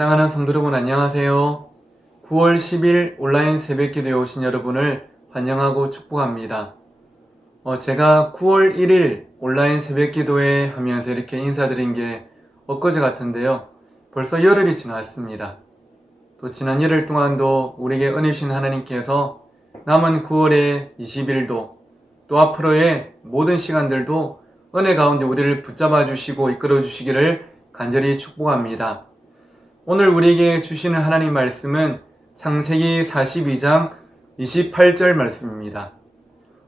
사랑하는 성도 여러분 안녕하세요. 9월 10일 온라인 새벽기도에 오신 여러분을 환영하고 축복합니다. 제가 9월 1일 온라인 새벽기도회 하면서 이렇게 인사드린 게 엊그제 같은데요. 벌써 열흘이 지났습니다. 또 지난 열흘 동안도 우리에게 은혜 주신 하나님께서 남은 9월의 20일도 또 앞으로의 모든 시간들도 은혜 가운데 우리를 붙잡아 주시고 이끌어 주시기를 간절히 축복합니다. 오늘 우리에게 주시는 하나님 말씀은 창세기 42장 28절 말씀입니다.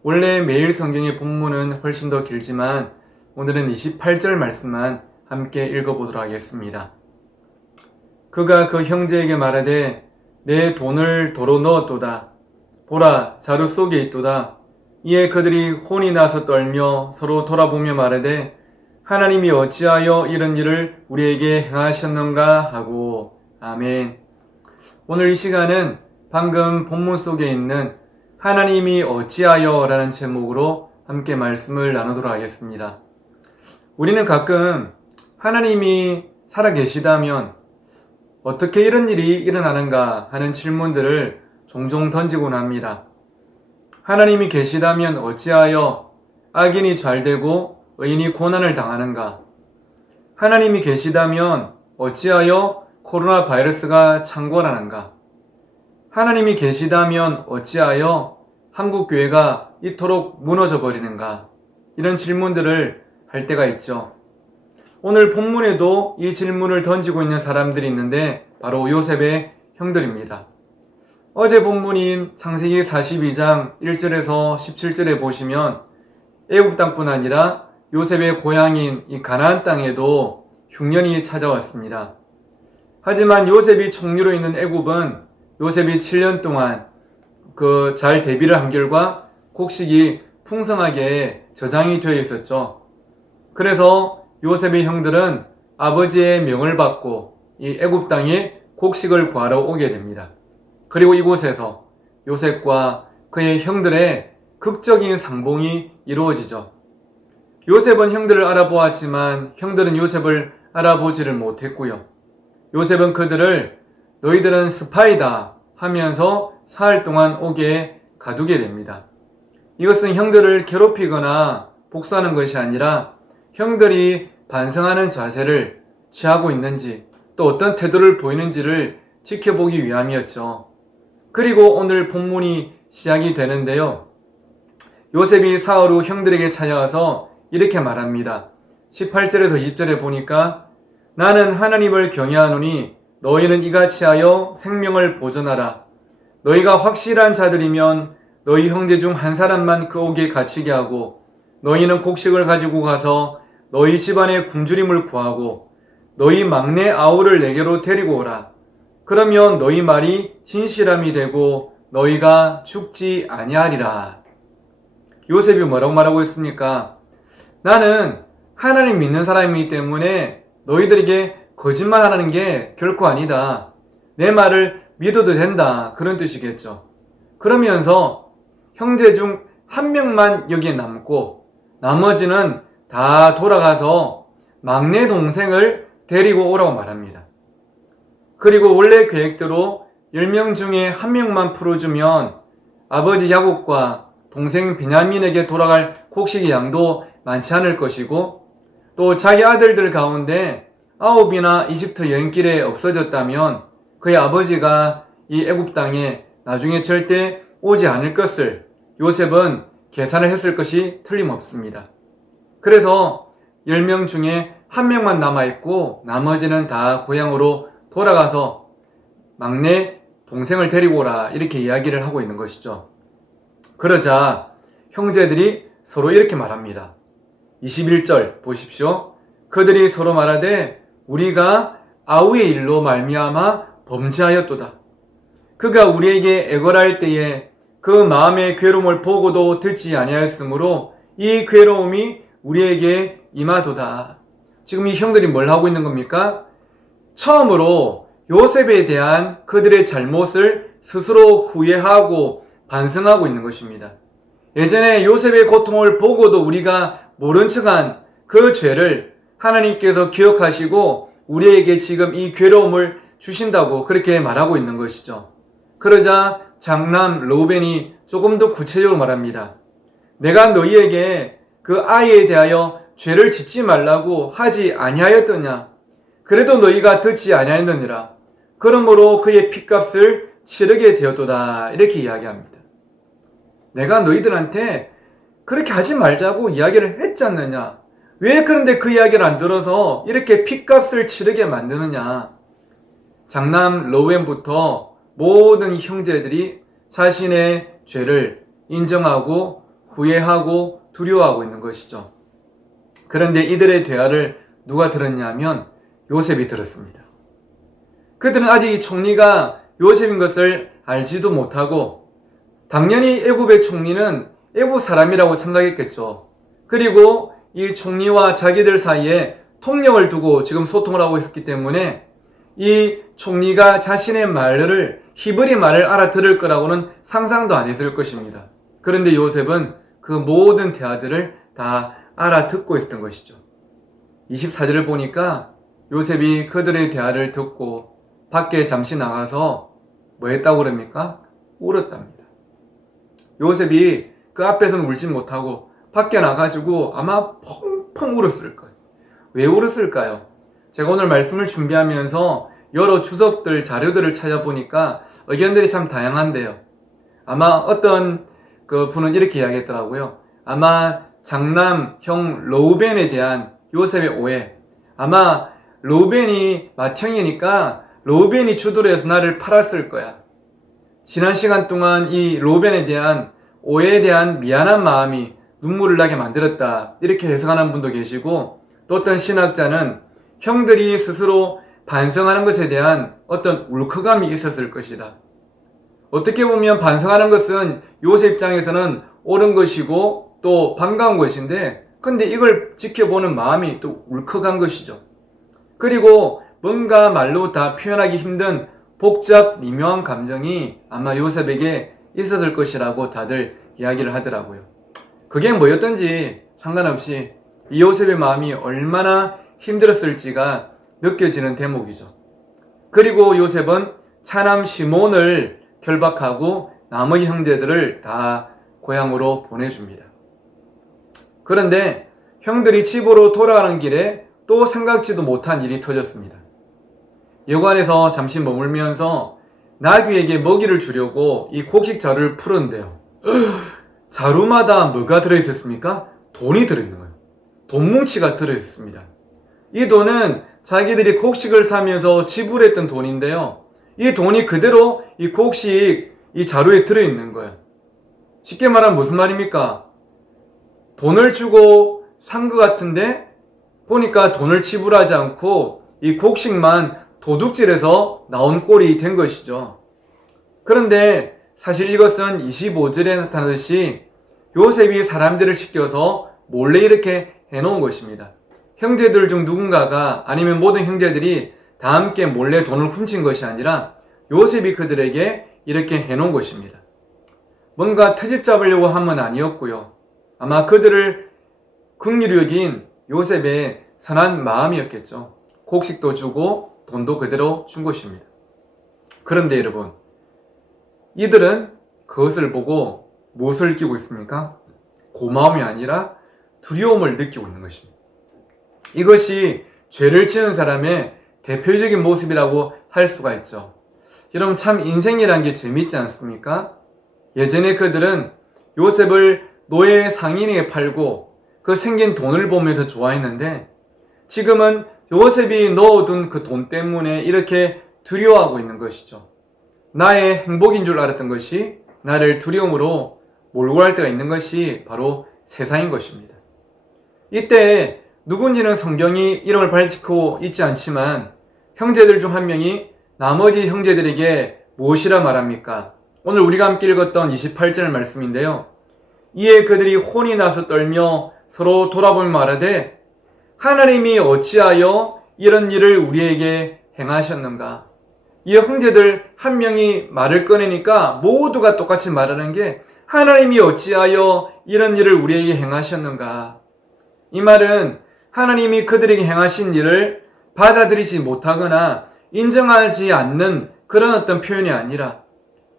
원래 매일 성경의 본문은 훨씬 더 길지만 오늘은 28절 말씀만 함께 읽어보도록 하겠습니다. 그가 그 형제에게 말하되 내 돈을 도로 넣었도다. 보라 자루 속에 있도다. 이에 그들이 혼이 나서 떨며 서로 돌아보며 말하되 하나님이 어찌하여 이런 일을 우리에게 행하셨는가 하고 아멘. 오늘 이 시간은 방금 본문 속에 있는 하나님이 어찌하여 라는 제목으로 함께 말씀을 나누도록 하겠습니다. 우리는 가끔 하나님이 살아계시다면 어떻게 이런 일이 일어나는가 하는 질문들을 종종 던지곤 합니다. 하나님이 계시다면 어찌하여 악인이 잘되고 의인이 고난을 당하는가? 하나님이 계시다면 어찌하여 코로나 바이러스가 창궐하는가? 하나님이 계시다면 어찌하여 한국교회가 이토록 무너져 버리는가? 이런 질문들을 할 때가 있죠. 오늘 본문에도 이 질문을 던지고 있는 사람들이 있는데 바로 요셉의 형들입니다. 어제 본문인 창세기 42장 1절에서 17절에 보시면 애굽 땅뿐 아니라 요셉의 고향인 이 가나안 땅에도 흉년이 찾아왔습니다. 하지만 요셉이 총리로 있는 애굽은 요셉이 7년 동안 잘 대비를 한 결과 곡식이 풍성하게 저장이 되어 있었죠. 그래서 요셉의 형들은 아버지의 명을 받고 이 애굽 땅에 곡식을 구하러 오게 됩니다. 그리고 이곳에서 요셉과 그의 형들의 극적인 상봉이 이루어지죠. 요셉은 형들을 알아보았지만 형들은 요셉을 알아보지를 못했고요. 요셉은 그들을 너희들은 스파이다 하면서 사흘 동안 옥에 가두게 됩니다. 이것은 형들을 괴롭히거나 복수하는 것이 아니라 형들이 반성하는 자세를 취하고 있는지 또 어떤 태도를 보이는지를 지켜보기 위함이었죠. 그리고 오늘 본문이 시작이 되는데요. 요셉이 사흘 후 형들에게 찾아와서 이렇게 말합니다. 18절에서 20절에 보니까 나는 하나님을 경외하노니 너희는 이같이 하여 생명을 보존하라. 너희가 확실한 자들이면 너희 형제 중 한 사람만 그 옥에 갇히게 하고 너희는 곡식을 가지고 가서 너희 집안의 굶주림을 구하고 너희 막내 아우를 내게로 데리고 오라. 그러면 너희 말이 진실함이 되고 너희가 죽지 아니하리라. 요셉이 뭐라고 말하고 있습니까? 나는 하나님 믿는 사람이기 때문에 너희들에게 거짓말하는 게 결코 아니다. 내 말을 믿어도 된다. 그런 뜻이겠죠. 그러면서 형제 중 한 명만 여기에 남고 나머지는 다 돌아가서 막내 동생을 데리고 오라고 말합니다. 그리고 원래 계획대로 10명 중에 한 명만 풀어주면 아버지 야곱과 동생 베냐민에게 돌아갈 곡식의 양도 많지 않을 것이고 또 자기 아들들 가운데 9이나 이집트 여행길에 없어졌다면 그의 아버지가 이 애굽 땅에 나중에 절대 오지 않을 것을 요셉은 계산을 했을 것이 틀림없습니다. 그래서 10명 중에 한 명만 남아있고 나머지는 다 고향으로 돌아가서 막내 동생을 데리고 오라 이렇게 이야기를 하고 있는 것이죠. 그러자 형제들이 서로 이렇게 말합니다. 21절 보십시오. 그들이 서로 말하되 우리가 아우의 일로 말미암아 범죄하였도다. 그가 우리에게 애걸할 때에 그 마음의 괴로움을 보고도 듣지 아니하였으므로 이 괴로움이 우리에게 임하도다. 지금 이 형들이 뭘 하고 있는 겁니까? 처음으로 요셉에 대한 그들의 잘못을 스스로 후회하고 반성하고 있는 것입니다. 예전에 요셉의 고통을 보고도 우리가 모른 척한 그 죄를 하나님께서 기억하시고 우리에게 지금 이 괴로움을 주신다고 그렇게 말하고 있는 것이죠. 그러자 장남 르우벤이 조금 더 구체적으로 말합니다. 내가 너희에게 그 아이에 대하여 죄를 짓지 말라고 하지 아니하였더냐? 그래도 너희가 듣지 아니하였느니라. 그러므로 그의 핏값을 치르게 되었도다. 이렇게 이야기합니다. 내가 너희들한테 그렇게 하지 말자고 이야기를 했지 않느냐? 왜 그런데 그 이야기를 안 들어서 이렇게 핏값을 치르게 만드느냐? 장남 르우벤부터 모든 형제들이 자신의 죄를 인정하고 후회하고 두려워하고 있는 것이죠. 그런데 이들의 대화를 누가 들었냐면 요셉이 들었습니다. 그들은 아직 이 총리가 요셉인 것을 알지도 못하고 당연히 애굽의 총리는 애굽 사람이라고 생각했겠죠. 그리고 이 총리와 자기들 사이에 통역을 두고 지금 소통을 하고 있었기 때문에 이 총리가 자신의 말을 히브리 말을 알아들을 거라고는 상상도 안 했을 것입니다. 그런데 요셉은 그 모든 대화들을 다 알아듣고 있었던 것이죠. 24절을 보니까 요셉이 그들의 대화를 듣고 밖에 잠시 나가서 뭐 했다고 그럽니까? 울었답니다. 요셉이 그 앞에서는 울지 못하고 밖에 나가지고 아마 펑펑 울었을 거예요. 왜 울었을까요? 제가 오늘 말씀을 준비하면서 여러 주석들, 자료들을 찾아보니까 의견들이 참 다양한데요. 아마 어떤 그 분은 이렇게 이야기했더라고요. 아마 장남 형 르우벤에 대한 요셉의 오해. 아마 르우벤이 맏형이니까 르우벤이 주도를 해서 나를 팔았을 거야. 지난 시간 동안 이 르우벤에 대한 오해에 대한 미안한 마음이 눈물을 나게 만들었다. 이렇게 해석하는 분도 계시고 또 어떤 신학자는 형들이 스스로 반성하는 것에 대한 어떤 울컥감이 있었을 것이다. 어떻게 보면 반성하는 것은 요셉 입장에서는 옳은 것이고 또 반가운 것인데 근데 이걸 지켜보는 마음이 또 울컥한 것이죠. 그리고 뭔가 말로 다 표현하기 힘든 복잡 미묘한 감정이 아마 요셉에게 있었을 것이라고 다들 이야기를 하더라고요. 그게 뭐였든지 상관없이 이 요셉의 마음이 얼마나 힘들었을지가 느껴지는 대목이죠. 그리고 요셉은 차남 시몬을 결박하고 나머지 형제들을 다 고향으로 보내줍니다. 그런데 형들이 집으로 돌아가는 길에 또 생각지도 못한 일이 터졌습니다. 여관에서 잠시 머물면서 나귀에게 먹이를 주려고 이 곡식 자루를 풀었는데요. 자루마다 뭐가 들어있었습니까? 돈이 들어있는 거예요. 돈 뭉치가 들어있었습니다. 이 돈은 자기들이 곡식을 사면서 지불했던 돈인데요. 이 돈이 그대로 이 곡식 이 자루에 들어있는 거예요. 쉽게 말하면 무슨 말입니까? 돈을 주고 산 것 같은데 보니까 돈을 지불하지 않고 이 곡식만 도둑질해서 나온 꼴이 된 것이죠. 그런데 사실 이것은 25절에 나타나듯이 요셉이 사람들을 시켜서 몰래 이렇게 해놓은 것입니다. 형제들 중 누군가가 아니면 모든 형제들이 다 함께 몰래 돈을 훔친 것이 아니라 요셉이 그들에게 이렇게 해놓은 것입니다. 뭔가 트집 잡으려고 함은 아니었고요. 아마 그들을 긍휼히 여긴 요셉의 선한 마음이었겠죠. 곡식도 주고 돈도 그대로 준 것입니다. 그런데 여러분, 이들은 그것을 보고 무엇을 느끼고 있습니까? 고마움이 아니라 두려움을 느끼고 있는 것입니다. 이것이 죄를 지은 사람의 대표적인 모습이라고 할 수가 있죠. 여러분, 참 인생이란 게 재밌지 않습니까? 예전에 그들은 요셉을 노예 상인에게 팔고 그 생긴 돈을 보면서 좋아했는데 지금은 요셉이 넣어둔 그 돈 때문에 이렇게 두려워하고 있는 것이죠. 나의 행복인 줄 알았던 것이 나를 두려움으로 몰고 갈 때가 있는 것이 바로 세상인 것입니다. 이때 누군지는 성경이 이름을 밝히고 있지 않지만 형제들 중 한 명이 나머지 형제들에게 무엇이라 말합니까? 오늘 우리가 함께 읽었던 28절 말씀인데요. 이에 그들이 혼이 나서 떨며 서로 돌아보며 말하되 하나님이 어찌하여 이런 일을 우리에게 행하셨는가? 이 형제들 한 명이 말을 꺼내니까 모두가 똑같이 말하는 게 하나님이 어찌하여 이런 일을 우리에게 행하셨는가? 이 말은 하나님이 그들에게 행하신 일을 받아들이지 못하거나 인정하지 않는 그런 어떤 표현이 아니라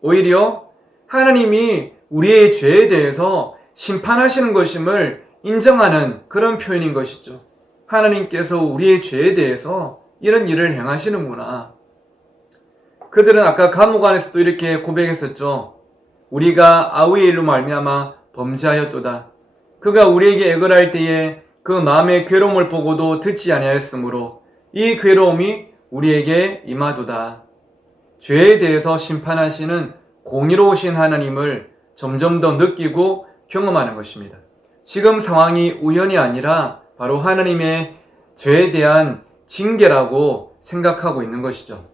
오히려 하나님이 우리의 죄에 대해서 심판하시는 것임을 인정하는 그런 표현인 것이죠. 하나님께서 우리의 죄에 대해서 이런 일을 행하시는구나. 그들은 아까 감옥 안에서도 이렇게 고백했었죠. 우리가 아우의 일로 말미암아 범죄하였도다. 그가 우리에게 애걸할 때에 그 마음의 괴로움을 보고도 듣지 아니하였으므로 이 괴로움이 우리에게 임하도다. 죄에 대해서 심판하시는 공의로우신 하나님을 점점 더 느끼고 경험하는 것입니다. 지금 상황이 우연이 아니라 바로 하나님의 죄에 대한 징계라고 생각하고 있는 것이죠.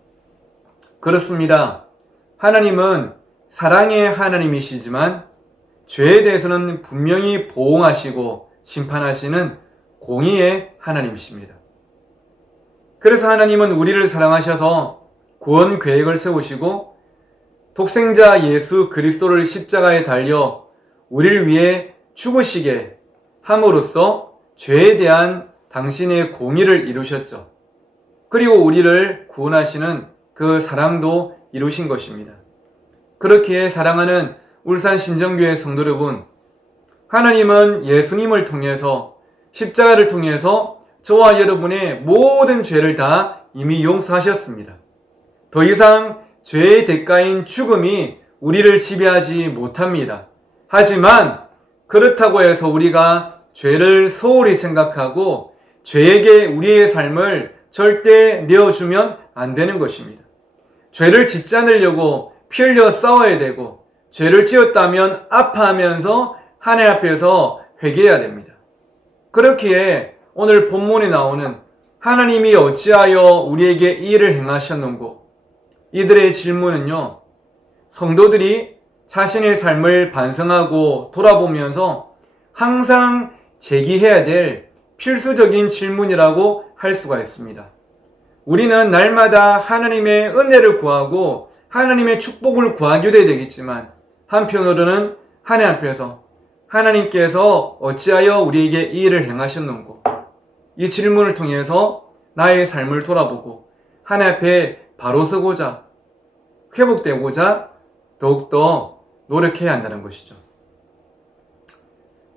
그렇습니다. 하나님은 사랑의 하나님이시지만 죄에 대해서는 분명히 보응하시고 심판하시는 공의의 하나님이십니다. 그래서 하나님은 우리를 사랑하셔서 구원 계획을 세우시고 독생자 예수 그리스도를 십자가에 달려 우리를 위해 죽으시게 함으로써 죄에 대한 당신의 공의를 이루셨죠. 그리고 우리를 구원하시는 그 사랑도 이루신 것입니다. 그렇기에 사랑하는 울산 신정교회 성도 여러분, 하나님은 예수님을 통해서 십자가를 통해서 저와 여러분의 모든 죄를 다 이미 용서하셨습니다. 더 이상 죄의 대가인 죽음이 우리를 지배하지 못합니다. 하지만 그렇다고 해서 우리가 죄를 소홀히 생각하고 죄에게 우리의 삶을 절대 내어주면 안 되는 것입니다. 죄를 짓지 않으려고 피 흘려 싸워야 되고 죄를 지었다면 아파하면서 하나님 앞에서 회개해야 됩니다. 그렇기에 오늘 본문에 나오는 하나님이 어찌하여 우리에게 이 일을 행하셨는고, 이들의 질문은요, 성도들이 자신의 삶을 반성하고 돌아보면서 항상 제기해야 될 필수적인 질문이라고 할 수가 있습니다. 우리는 날마다 하나님의 은혜를 구하고 하나님의 축복을 구하기도 해야 되겠지만 한편으로는 하나님 앞에서 하나님께서 어찌하여 우리에게 이 일을 행하셨는고, 이 질문을 통해서 나의 삶을 돌아보고 하나님 앞에 바로 서고자, 회복되고자 더욱더 노력해야 한다는 것이죠.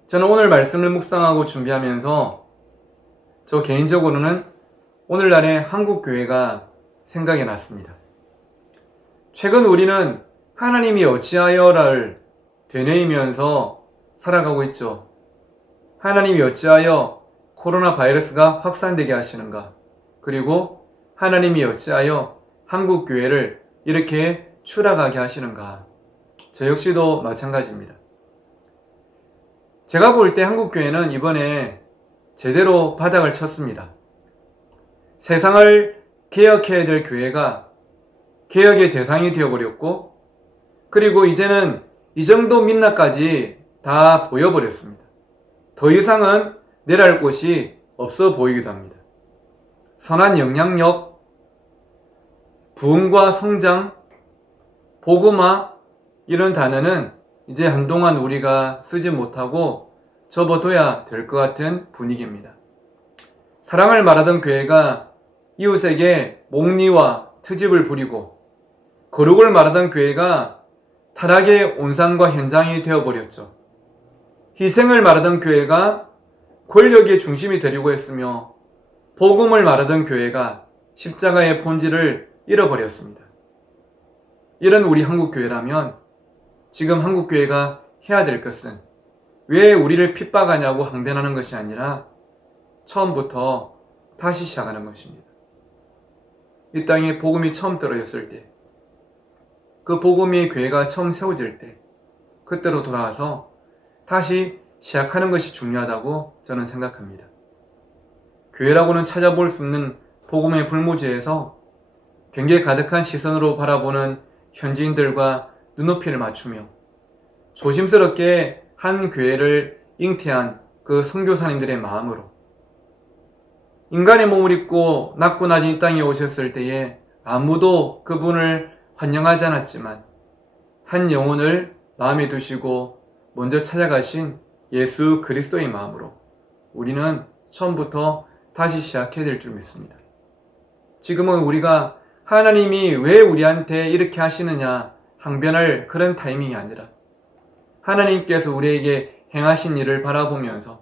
저는 오늘 말씀을 묵상하고 준비하면서 저 개인적으로는 오늘날의 한국교회가 생각이 났습니다. 최근 우리는 하나님이 어찌하여를 되뇌이면서 살아가고 있죠. 하나님이 어찌하여 코로나 바이러스가 확산되게 하시는가? 그리고 하나님이 어찌하여 한국교회를 이렇게 추락하게 하시는가? 저 역시도 마찬가지입니다. 제가 볼 때 한국교회는 이번에 제대로 바닥을 쳤습니다. 세상을 개혁해야 될 교회가 개혁의 대상이 되어버렸고, 그리고 이제는 이 정도 민낯까지 다 보여버렸습니다. 더 이상은 내려갈 곳이 없어 보이기도 합니다. 선한 영향력, 부흥과 성장, 복음화, 이런 단어는 이제 한동안 우리가 쓰지 못하고 접어둬야 될 것 같은 분위기입니다. 사랑을 말하던 교회가 이웃에게 목리와 트집을 부리고, 거룩을 말하던 교회가 타락의 온상과 현장이 되어버렸죠. 희생을 말하던 교회가 권력의 중심이 되려고 했으며, 복음을 말하던 교회가 십자가의 본질을 잃어버렸습니다. 이런 우리 한국교회라면 지금 한국교회가 해야 될 것은 왜 우리를 핍박하냐고 항변하는 것이 아니라 처음부터 다시 시작하는 것입니다. 이 땅에 복음이 처음 떨어졌을 때, 그 복음의 교회가 처음 세워질 때, 그때로 돌아와서 다시 시작하는 것이 중요하다고 저는 생각합니다. 교회라고는 찾아볼 수 없는 복음의 불모지에서 경계 가득한 시선으로 바라보는 현지인들과 눈높이를 맞추며 조심스럽게 한 교회를 잉태한 그 선교사님들의 마음으로, 인간의 몸을 입고 낮고 낮은 이 땅에 오셨을 때에 아무도 그분을 환영하지 않았지만 한 영혼을 마음에 두시고 먼저 찾아가신 예수 그리스도의 마음으로 우리는 처음부터 다시 시작해야 될 줄 믿습니다. 지금은 우리가 하나님이 왜 우리한테 이렇게 하시느냐 항변할 그런 타이밍이 아니라 하나님께서 우리에게 행하신 일을 바라보면서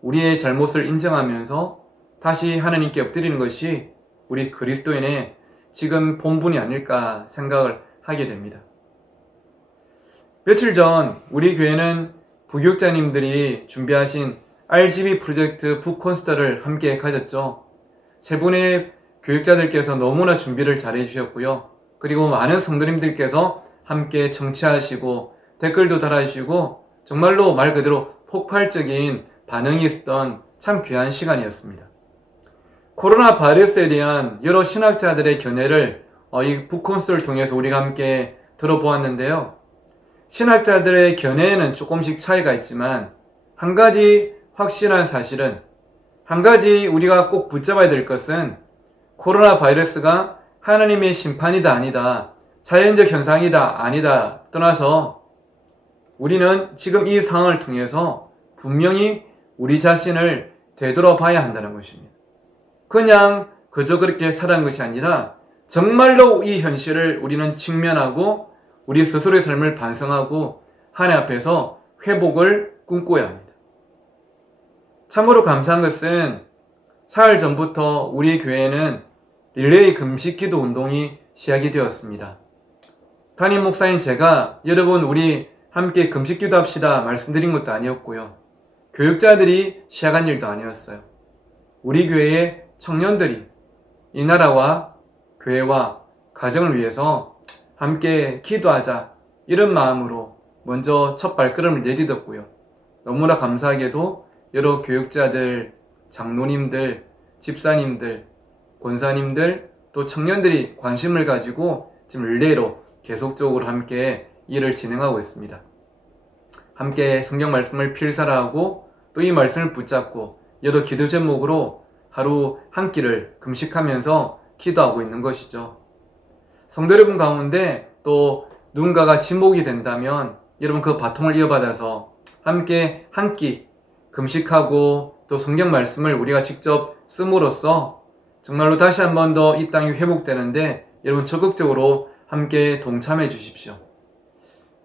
우리의 잘못을 인정하면서 다시 하나님께 엎드리는 것이 우리 그리스도인의 지금 본분이 아닐까 생각을 하게 됩니다. 며칠 전 우리 교회는 부교육자님들이 준비하신 RGB 프로젝트 북콘서트를 함께 가졌죠. 세 분의 교육자들께서 너무나 준비를 잘 해주셨고요. 그리고 많은 성도님들께서 함께 청취하시고 댓글도 달아주시고 정말로 말 그대로 폭발적인 반응이 있었던 참 귀한 시간이었습니다. 코로나 바이러스에 대한 여러 신학자들의 견해를 이 북콘서트를 통해서 우리가 함께 들어보았는데요. 신학자들의 견해에는 조금씩 차이가 있지만 한 가지 확실한 사실은, 한 가지 우리가 꼭 붙잡아야 될 것은 코로나 바이러스가 하나님의 심판이다 아니다, 자연적 현상이다 아니다 떠나서 우리는 지금 이 상황을 통해서 분명히 우리 자신을 되돌아봐야 한다는 것입니다. 그냥 그저 그렇게 살아간 것이 아니라 정말로 이 현실을 우리는 직면하고 우리 스스로의 삶을 반성하고 하나님 앞에서 회복을 꿈꿔야 합니다. 참으로 감사한 것은 사흘 전부터 우리 교회는 릴레이 금식 기도 운동이 시작이 되었습니다. 담임 목사인 제가 여러분 우리 함께 금식 기도합시다 말씀드린 것도 아니었고요. 교육자들이 시작한 일도 아니었어요. 우리 교회의 청년들이 이 나라와 교회와 가정을 위해서 함께 기도하자 이런 마음으로 먼저 첫 발걸음을 내딛었고요. 너무나 감사하게도 여러 교육자들, 장로님들, 집사님들, 권사님들 또 청년들이 관심을 가지고 지금 릴레이로 계속적으로 함께 일을 진행하고 있습니다. 함께 성경 말씀을 필사하고 또 이 말씀을 붙잡고 여러 기도 제목으로 하루 한 끼를 금식하면서 기도하고 있는 것이죠. 성도 여러분 가운데 또 누군가가 지목이 된다면 여러분 그 바통을 이어받아서 함께 한 끼 금식하고 또 성경 말씀을 우리가 직접 씀으로써 정말로 다시 한 번 더 이 땅이 회복되는데 여러분 적극적으로 함께 동참해 주십시오.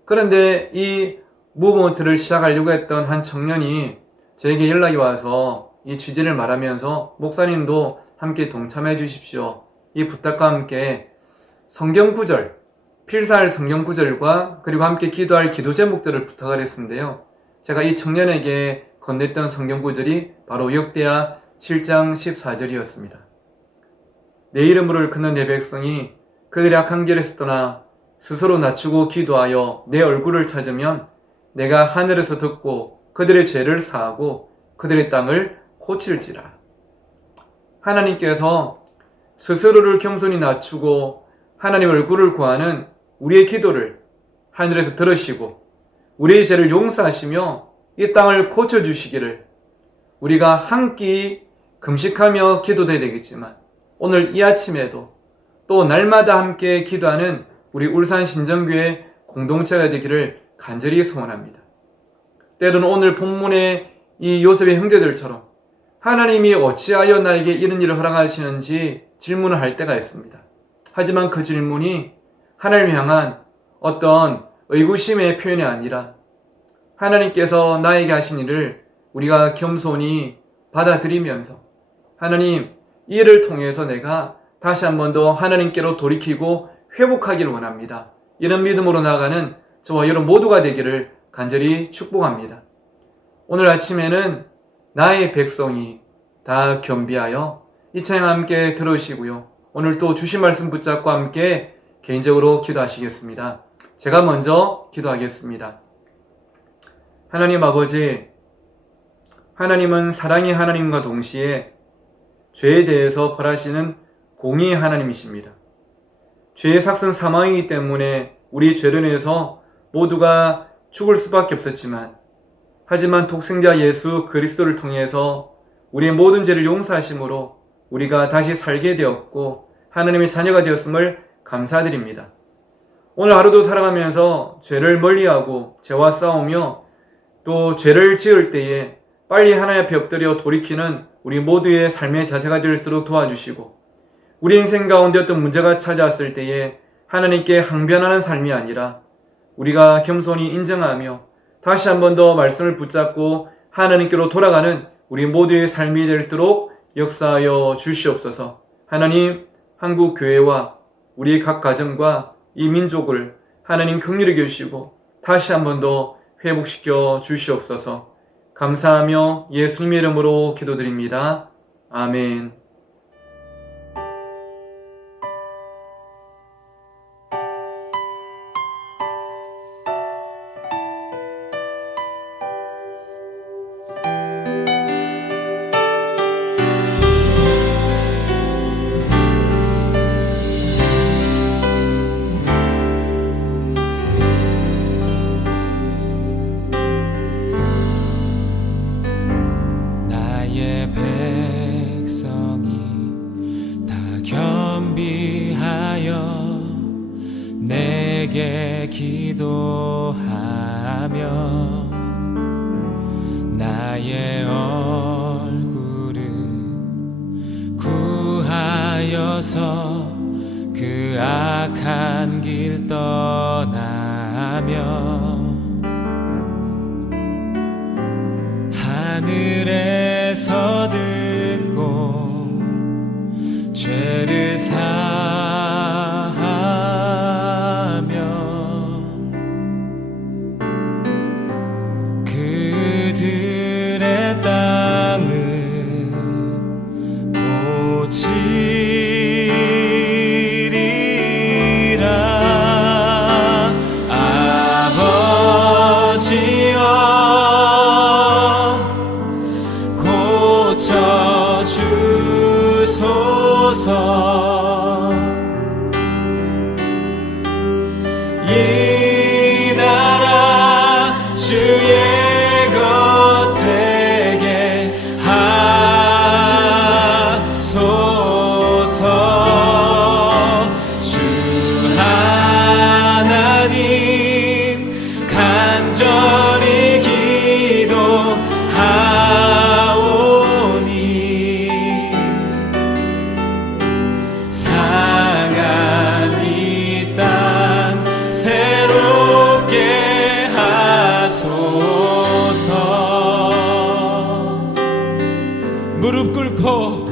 그런데 이 무브먼트를 시작하려고 했던 한 청년이 저에게 연락이 와서 이 취지를 말하면서 목사님도 함께 동참해 주십시오. 이 부탁과 함께 성경 구절, 필사할 성경 구절과 그리고 함께 기도할 기도 제목들을 부탁을 했는데요. 제가 이 청년에게 건넸던 성경 구절이 바로 역대하 7장 14절이었습니다. 내 이름으로 일컫는 내 백성이 그들의 악한 길에서 떠나 스스로 낮추고 기도하여 내 얼굴을 찾으면 내가 하늘에서 듣고 그들의 죄를 사하고 그들의 땅을 고칠지라. 하나님께서 스스로를 겸손히 낮추고 하나님 얼굴을 구하는 우리의 기도를 하늘에서 들으시고 우리의 죄를 용서하시며 이 땅을 고쳐주시기를 우리가 한 끼 금식하며 기도해야 되겠지만 오늘 이 아침에도 또 날마다 함께 기도하는 우리 울산 신정교회 공동체가 되기를 간절히 소원합니다. 때로는 오늘 본문의 이 요셉의 형제들처럼 하나님이 어찌하여 나에게 이런 일을 허락하시는지 질문을 할 때가 있습니다. 하지만 그 질문이 하나님을 향한 어떤 의구심의 표현이 아니라 하나님께서 나에게 하신 일을 우리가 겸손히 받아들이면서 하나님, 이 일을 통해서 내가 다시 한 번 더 하나님께로 돌이키고 회복하기를 원합니다. 이런 믿음으로 나아가는 저와 여러분 모두가 되기를 간절히 축복합니다. 오늘 아침에는 나의 백성이 다 겸비하여 이 찬양 함께 들으시고요. 오늘 또 주신 말씀 붙잡고 함께 개인적으로 기도하시겠습니다. 제가 먼저 기도하겠습니다. 하나님 아버지, 하나님은 사랑의 하나님과 동시에 죄에 대해서 벌하시는 공의의 하나님이십니다. 죄의 삭은 사망이기 때문에 우리 죄로 인해서 모두가 죽을 수밖에 없었지만 하지만 독생자 예수 그리스도를 통해서 우리의 모든 죄를 용서하심으로 우리가 다시 살게 되었고 하나님의 자녀가 되었음을 감사드립니다. 오늘 하루도 살아가면서 죄를 멀리하고 죄와 싸우며 또 죄를 지을 때에 빨리 하나님 앞에 엎드려 돌이키는 우리 모두의 삶의 자세가 될 수 있도록 도와주시고 우리 인생 가운데 어떤 문제가 찾아왔을 때에 하나님께 항변하는 삶이 아니라 우리가 겸손히 인정하며 다시 한 번 더 말씀을 붙잡고 하나님께로 돌아가는 우리 모두의 삶이 될수록 역사하여 주시옵소서. 하나님, 한국 교회와 우리 각 가정과 이 민족을 하나님 긍휼히 여기시고 다시 한 번 더 회복시켜 주시옵소서. 감사하며 예수님의 이름으로 기도드립니다. 아멘. 나의 백성이 다 겸비하여 내게 기도하며 나의 얼굴을 구하여서 그 악한 길 떠나며 하늘에서 듣고 죄를 사하며 그들의 땅을 고치리라. 아버지여 고쳐주소서. 이 나라 주의 것 되게 하소서. 주 하나님 간절히 기도하오니 상한 이 땅 새롭게 하소서. 무릎 꿇고